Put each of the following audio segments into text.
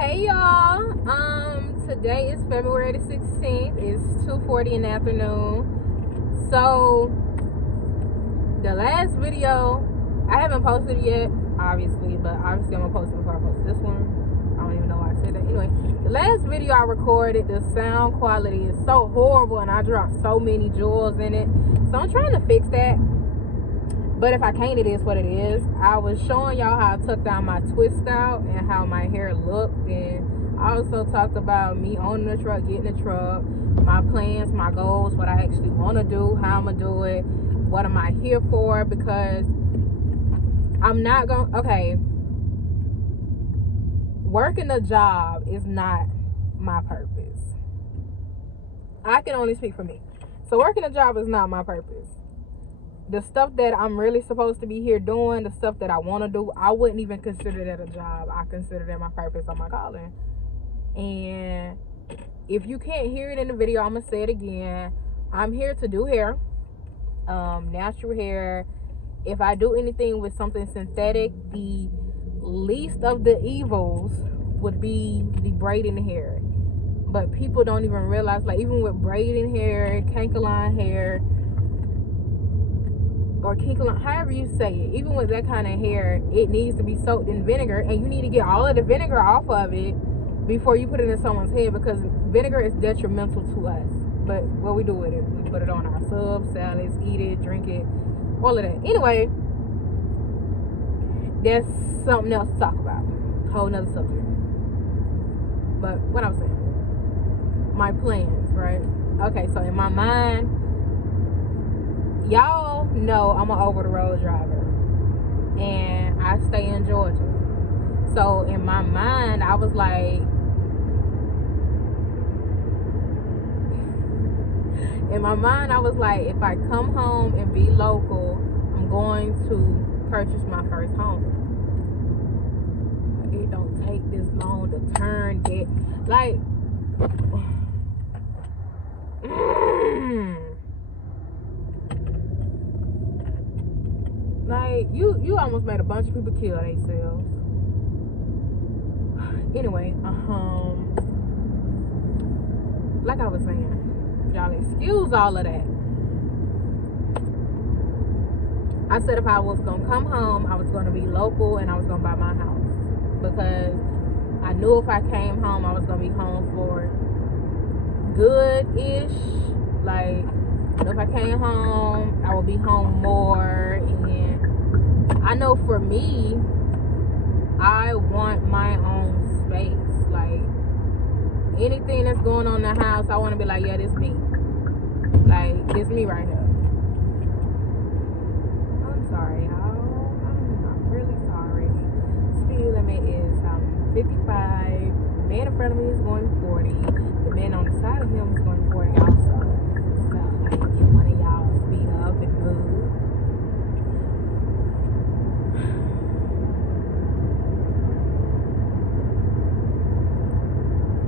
Hey y'all, today is February the 16th. It's 2:40 in the afternoon. So the last video, I haven't posted it yet, obviously, but obviously I'm gonna post it before I post this one. I don't even know why I said that. Anyway, the last video I recorded, the sound quality is so horrible and I dropped so many jewels in it. So I'm trying to fix that. But if I can't, it is what it is. I was showing y'all how I took down my twist out and how my hair looked. And I also talked about me owning the truck, getting the truck, my plans, my goals, what I actually want to do, how I'm going to do it, what am I here for, because I'm not going to, okay, working a job is not my purpose. I can only speak for me. So working a job is not my purpose. The stuff that I'm really supposed to be here doing, the stuff that I want to do, I wouldn't even consider that a job. I consider that my purpose or my calling. And if you can't hear it in the video, I'm going to say it again. I'm here to do hair, natural hair. If I do anything with something synthetic, the least of the evils would be the braiding hair. But people don't even realize, like, even with braiding hair, canker-line hair, or kinky-line, however you say it, even with that kind of hair, it needs to be soaked in vinegar, and you need to get all of the vinegar off of it before you put it in someone's head, because vinegar is detrimental to us. But what we do with it, we put it on our subs, salads, eat it, drink it, all of that. Anyway, that's something else to talk about, whole nother subject. But what I'm saying, my plans, right? Okay, so in my mind, y'all know I'm an over-the-road driver, and I stay in Georgia. So in my mind, I was like, if I come home and be local, I'm going to purchase my first home. It don't take this long to turn it. Like, like you almost made a bunch of people kill themselves. Anyway, like I was saying, y'all excuse all of that. I said if I was gonna come home, I was gonna be local and I was gonna buy my house, because I knew if I came home, I was gonna be home for good-ish. Like, if I came home, I would be home more. And I know for me, I want my own space. Like, anything that's going on in the house, I want to be like, yeah, this me. Like, this me right here. I'm sorry, y'all. I'm really sorry. Speed limit is 55. The man in front of me is going 40. The man on the side of him is going 40 also. So, like, get one of y'all speed up and move.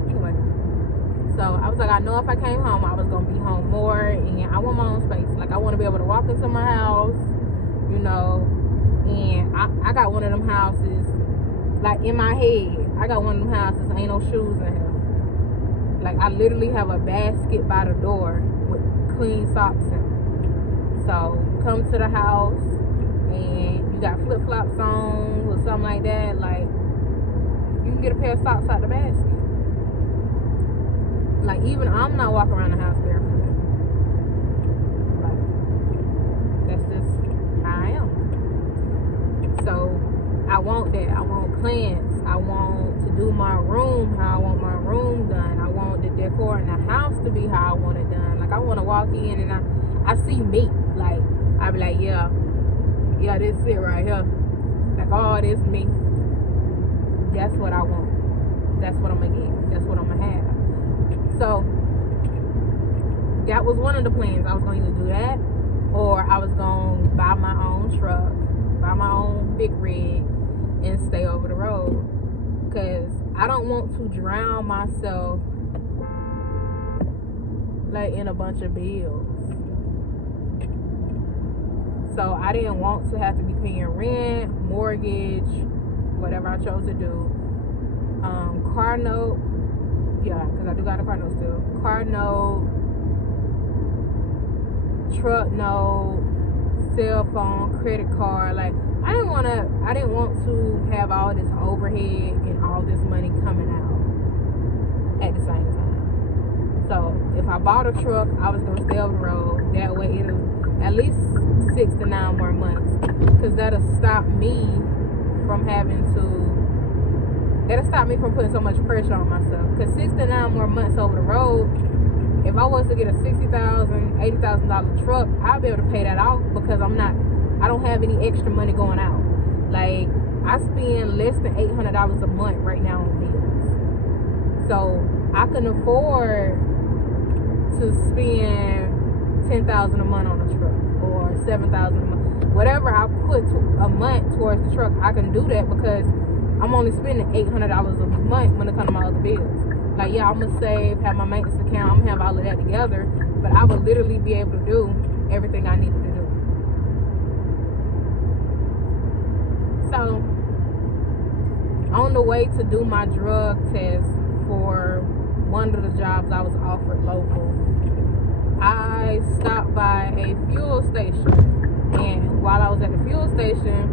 Anyway, so I was like, I know if I came home, I was going to be home more, and I want my own space. Like, I want to be able to walk into my house, you know, and I got one of them houses, like, in my head, I got one of them houses, ain't no shoes in here. Like, I literally have a basket by the door with clean socks in it. So, come to the house and you got flip-flops on or something like that, like, you can get a pair of socks out the basket. Like, even I'm not walking around the house barefoot. Like, that's just how I am. So, I want that. I want plants. I want to do my room how I want my room done. I want the decor in the house to be how I want it done. Like, I want to walk in and I see me. Like, I be like, yeah, this is it right here. Like, oh, this me. That's what I want. That's what I'm going to get. That's what I'm going to have. So, that was one of the plans. I was going to either do that, or I was going to buy my own truck, buy my own big rig, and stay over the road. Because I don't want to drown myself, like, in a bunch of bills. So I didn't want to have to be paying rent, mortgage, whatever I chose to do, car note. Yeah, because I do got a car note still. Car note, truck note, cell phone, credit card. Like, I didn't want to have all this overhead and all this money coming out at the same time. So if I bought a truck, I was gonna stay over the road. That way it'll at least 6 to 9 more months, because that'll stop me from putting so much pressure on myself. Because 6 to 9 more months over the road, if I was to get a $60,000, $80,000 truck, I'll be able to pay that off, because I don't have any extra money going out. Like, I spend less than $800 a month right now on bills. So I can afford to spend $10,000 a month on a truck, or $7,000 a month. Whatever I put a month towards the truck, I can do that, because I'm only spending $800 a month when it comes to my other bills. Like, yeah, I'm gonna save, have my maintenance account, I'm gonna have all of that together, but I would literally be able to do everything I needed to do. So, on the way to do my drug test for one of the jobs I was offered local, I stopped by a fuel station, and while I was at the fuel station,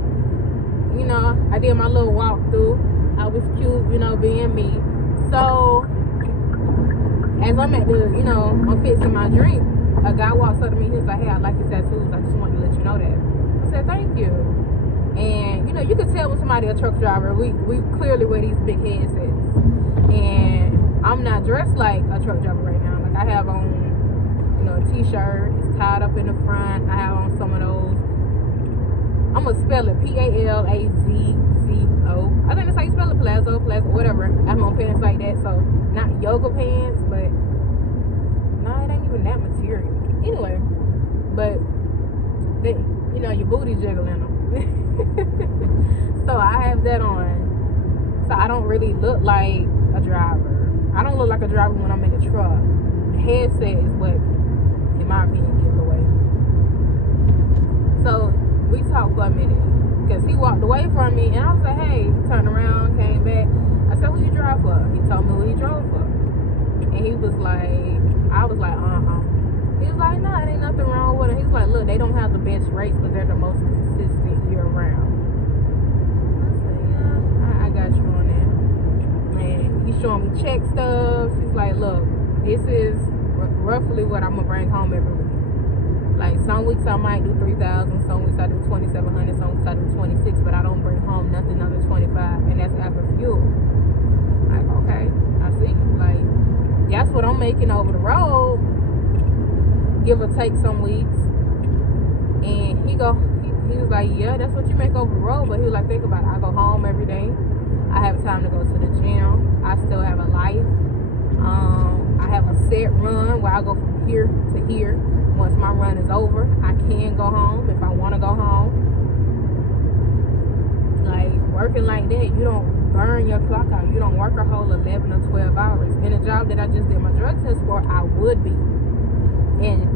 you know, I did my little walkthrough. I was cute, you know, being me. So, as I'm at the, you know, I'm fixing my drink, a guy walks up to me. He was like, "Hey, I like your tattoos. I just wanted to let you know that." I said, "Thank you." And, you know, you can tell when somebody a truck driver. We clearly wear these big headsets. And I'm not dressed like a truck driver right now. Like, I have on, you know, a t-shirt. It's tied up in the front. I have on some of those. I'm going to spell it Palazzo. I think that's how you spell it, Palazzo, whatever. I have on pants like that. So, not yoga pants, but no, it ain't even that material. Anyway, but, they, you know, your booty jiggling them. So, I have that on. So, I don't really look like a driver. I don't look like a driver when I'm in the truck. The headset is what, in my opinion, gives it away. So, we talked for a minute, because he walked away from me, and I was like, "Hey," he turned around, came back. I said, "Who you drive for?" He told me who he drove for. And he was like, I was like, He was like, "Nah, it ain't nothing wrong with it." He's like, "Look, they don't have the best rates, but they're the most consistent year round." I said, "Yeah, I got you on that." And he's showing me check stubs. He's like, "Look, this is roughly what I'm gonna bring home every week. Like, some weeks I might do 3,000, some weeks I do 2,700, some weeks I do 26, but I don't bring home nothing under 25, and that's after fuel." Like, okay, I see. Like, that's what I'm making over the road, give or take some weeks. And he was like, "Yeah, that's what you make over the road." But he was like, "Think about it. I go home every day. I have time to go to the gym. I still have a life. I have a set run where I go from here to here. Once my run is over, I can go home if I want to go home." Like, working like that, you don't burn your clock out. You don't work a whole 11 or 12 hours. In a job that I just did my drug test for, I would be. And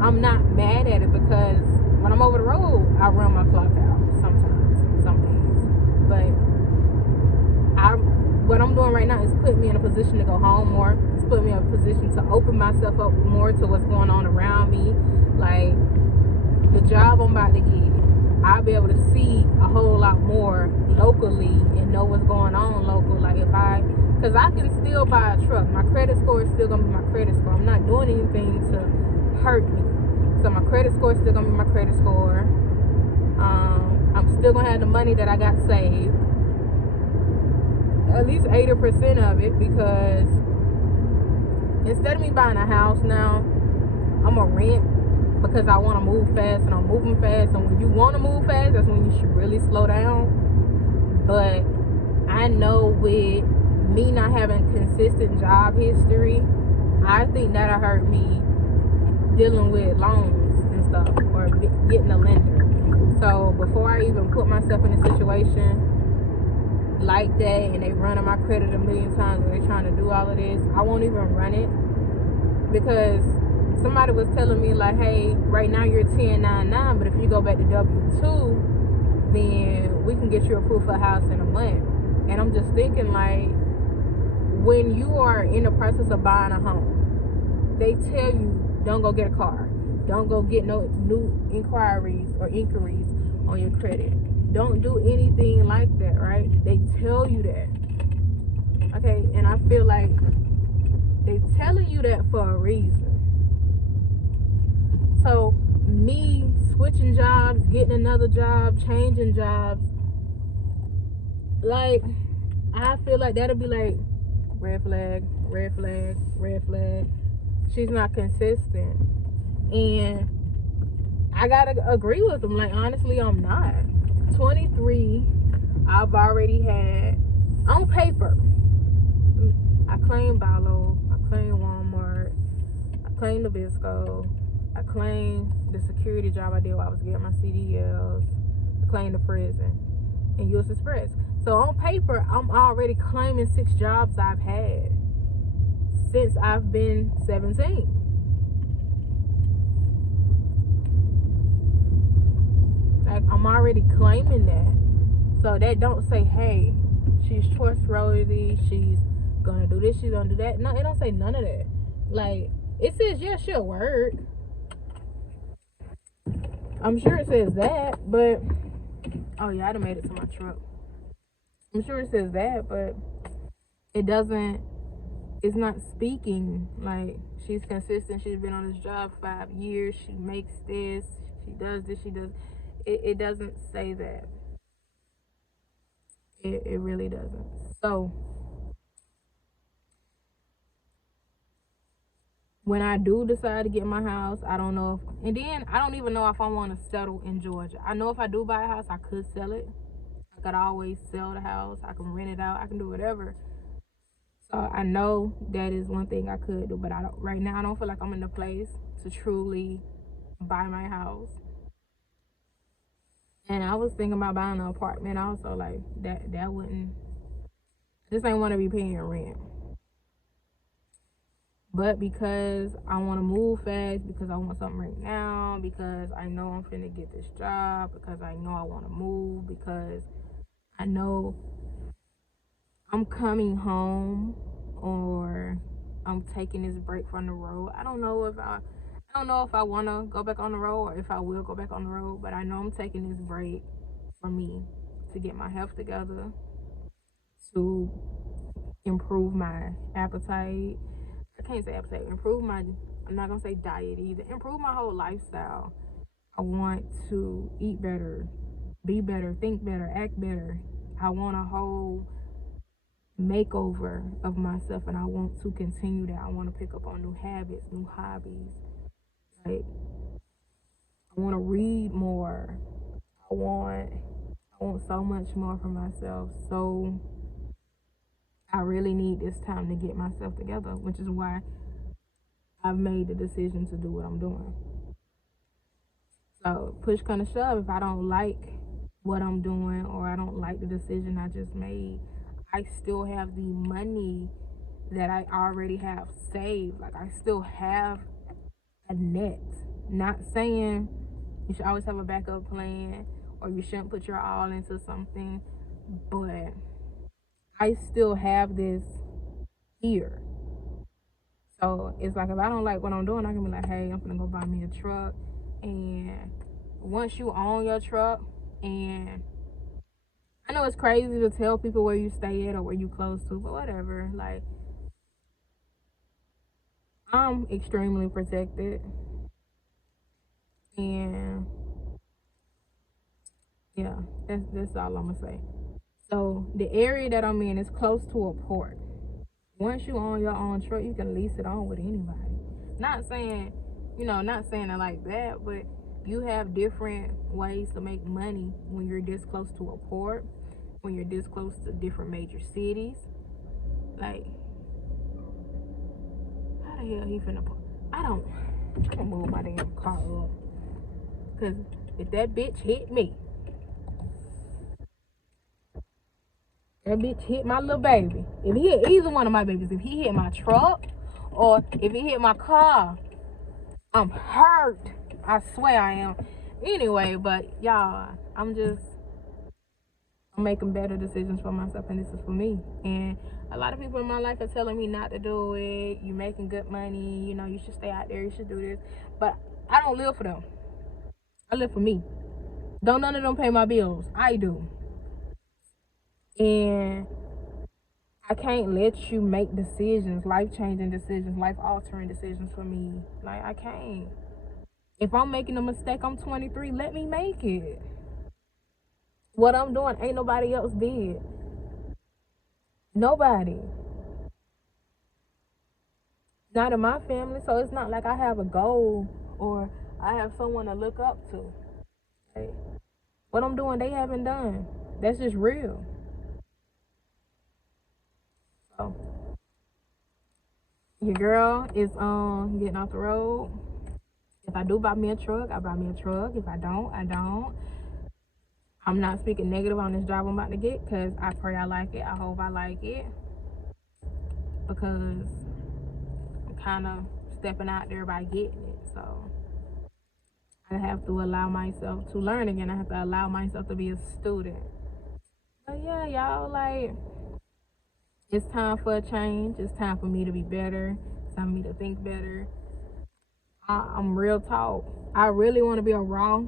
I'm not mad at it, because when I'm over the road, I run my clock out sometimes, some days. But what I'm doing right now is put me in a position to go home more. It's put me in a position to open myself up more to what's going on around me. Like, the job I'm about to get, I'll be able to see a whole lot more locally and know what's going on local. Like, because I can still buy a truck. My credit score is still going to be my credit score. I'm not doing anything to hurt me. So my credit score is still going to be my credit score. I'm still going to have the money that I got saved. At least 80% of it, because instead of me buying a house now, I'm going to rent, because I want to move fast, and I'm moving fast. And when you want to move fast, that's when you should really slow down. But I know with me not having consistent job history, I think that'll hurt me dealing with loans and stuff, or getting a lender. So before I even put myself in a situation like that, and they running my credit a million times, and they trying to do all of this, I won't even run it. Because somebody was telling me, like, "Hey, right now you're 1099, but if you go back to W2, then we can get you approved for a house in a month." And I'm just thinking, like, when you are in the process of buying a home, they tell you don't go get a car, don't go get no new inquiries on your credit, don't do anything like that, right? They tell you that, okay? And I feel like they telling you that for a reason. So me switching jobs, getting another job, changing jobs, like, I feel like that'll be like red flag, red flag, red flag. She's not consistent. And I gotta agree with them. Like, honestly, I'm not. 23, I've already had, on paper, I claim Balo, I claim Walmart, I claim Nabisco, I claim the security job I did while I was getting my CDLs, I claim the prison and US Express. So on paper, I'm already claiming 6 jobs I've had since I've been 17. Like, I'm already claiming that. So that don't say, hey, she's trustworthy, she's gonna do this, she's gonna do that. No, it don't say none of that. Like, it says, yeah, she'll work. I'm sure it says that, but oh yeah, I done made it to my truck. I'm sure it says that, but it doesn't, it's not speaking like she's consistent, she's been on this job 5 years, she makes this, she does this, she does. It doesn't say that. It really doesn't. So when I do decide to get my house, I don't know if, and then I don't even know if I want to settle in Georgia. I know if I do buy a house, I could sell it. I could always sell the house. I can rent it out. I can do whatever. So I know that is one thing I could do, but I don't, right now I don't feel like I'm in the place to truly buy my house. And I was thinking about buying an apartment also, like that wouldn't, just ain't want to be paying rent. But because I want to move fast, because I want something right now, because I know I'm finna get this job, because I know I want to move, because I know I'm coming home, or I'm taking this break from the road. I don't know if I want to go back on the road, or if I will go back on the road, but I know I'm taking this break for me to get my health together, to improve my appetite. I can't say appetite, improve my, I'm not gonna say diet either, improve my whole lifestyle. I want to eat better, be better, think better, act better. I want a whole makeover of myself, and I want to continue that. I want to pick up on new habits, new hobbies. Like, I want to read more. I want so much more for myself. So I really need this time to get myself together, which is why I've made the decision to do what I'm doing. So push kind of shove, if I don't like what I'm doing, or I don't like the decision I just made, I still have the money that I already have saved. Like, I still have a net. Not saying you should always have a backup plan, or you shouldn't put your all into something, but I still have this here. So it's like, if I don't like what I'm doing, I can be like, hey, I'm gonna go buy me a truck. And once you own your truck, and I know it's crazy to tell people where you stay at or where you close to, but whatever. Like, I'm extremely protected, and yeah, that's all I'm gonna say. So the area that I'm in is close to a port. Once you own your own truck, you can lease it on with anybody. Not saying, not saying it like that, but you have different ways to make money when you're this close to a port, when you're this close to different major cities. Like, how the hell he finna put? I'm gonna move my damn car up, cause if that bitch hit me, that bitch hit my little baby. If he hit either one of my babies, if he hit my truck, or if he hit my car, I'm hurt. I swear I am. Anyway, but y'all, I'm I'm making better decisions for myself, and this is for me. And a lot of people in my life are telling me not to do it. You're making good money. You know, you should stay out there. You should do this. But I don't live for them. I live for me. Don't none of them pay my bills. I do. And I can't let you make decisions, life-changing decisions, life-altering decisions for me. Like, I can't. If I'm making a mistake, I'm 23. Let me make it. What I'm doing ain't nobody else did. Nobody. Not in my family. So it's not like I have a goal or I have someone to look up to. Like, what I'm doing, they haven't done. That's just real. So your girl is getting off the road. If I do buy me a truck, I buy me a truck. If I don't, I don't. I'm not speaking negative on this job I'm about to get, because I pray I like it. I hope I like it, because I'm kind of stepping out there by getting it. So I have to allow myself to learn again. I have to allow myself to be a student. But yeah, y'all, like, it's time for a change. It's time for me to be better. It's time for me to think better. I'm real talk. I really want to be a raw,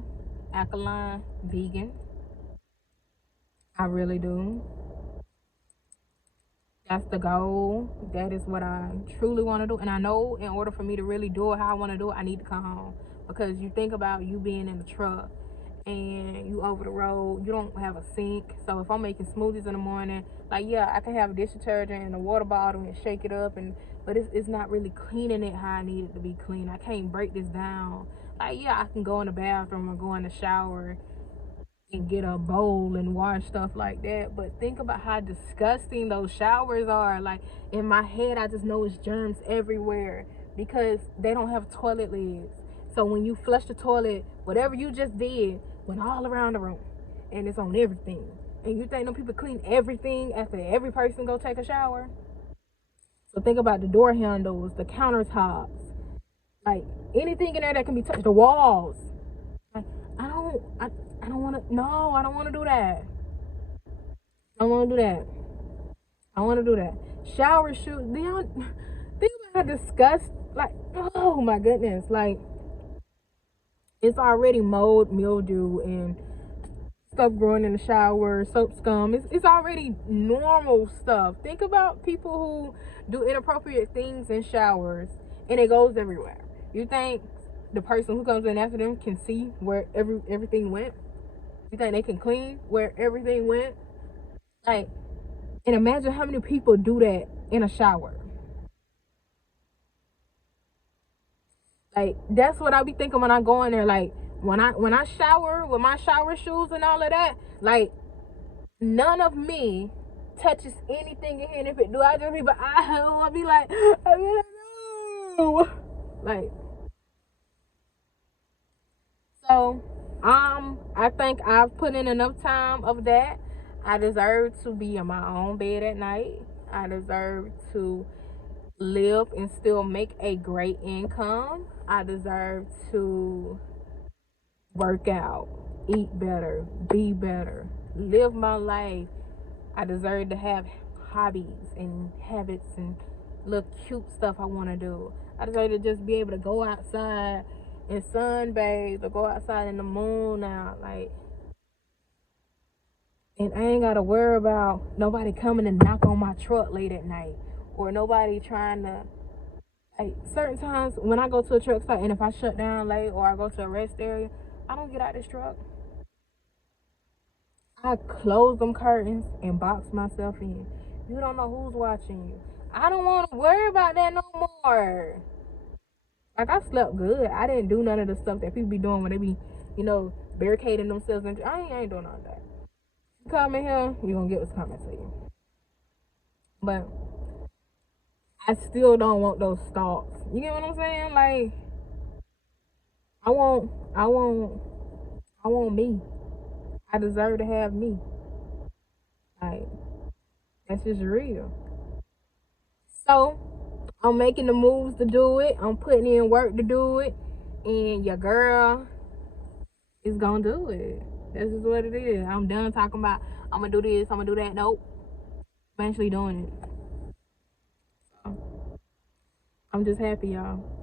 alkaline vegan. I really do. That's the goal. That is what I truly want to do. And I know in order for me to really do it how I want to do it, I need to come home. Because you think about you being in the truck and you over the road, you don't have a sink. So if I'm making smoothies in the morning, like, yeah, I can have a dish detergent and a water bottle and shake it up, but it's not really cleaning it how I need it to be clean. I can't break this down. Like, yeah, I can go in the bathroom or go in the shower and get a bowl and wash stuff like that, but think about how disgusting those showers are. Like, in my head, I just know it's germs everywhere because they don't have toilet lids. So when you flush the toilet, whatever you just did went all around the room, and it's on everything. And you think them people clean everything after every person go take a shower? So think about the door handles, the countertops, like anything in there that can be touched, the walls. Like, I don't want to. No, I don't want to do that. I don't want to do that. I want to do that. Shower shoes. Do y'all think about how disgust? Like, oh my goodness. Like, it's already mold, mildew, and stuff growing in the shower, soap scum. It's already normal stuff. Think about people who do inappropriate things in showers, and it goes everywhere. You think the person who comes in after them can see where everything went? You think they can clean where everything went? Like, and imagine how many people do that in a shower. Like, that's what I be thinking when I go in there. Like, when I shower with my shower shoes and all of that, like, none of me touches anything in here. And if it do, I just be, but I'll be like, no. Like, so I think I've put in enough time of that. I deserve to be in my own bed at night. I deserve to live and still make a great income. I deserve to work out, eat better, be better, live my life. I deserve to have hobbies and habits and little cute stuff I want to do. I deserve to just be able to go outside and sunbathe or go outside in the moon now, like, and I ain't gotta worry about nobody coming and knock on my truck late at night, or nobody trying to, like, certain times when I go to a truck stop and if I shut down late or I go to a rest area, I don't get out this truck. I close them curtains and box myself in. You don't know who's watching you. I don't want to worry about that no more. Like, I slept good. I didn't do none of the stuff that people be doing when they be, barricading themselves. I ain't doing all that. You come in here, you gonna get what's coming to you. But I still don't want those thoughts. You get what I'm saying? Like, I want, I want, I want me. I deserve to have me. Like, that's just real. So I'm making the moves to do it. I'm putting in work to do it. And your girl is gonna do it. That's just what it is. I'm done talking about I'm gonna do this, I'm gonna do that. Nope. I'm actually doing it. So, I'm just happy, y'all.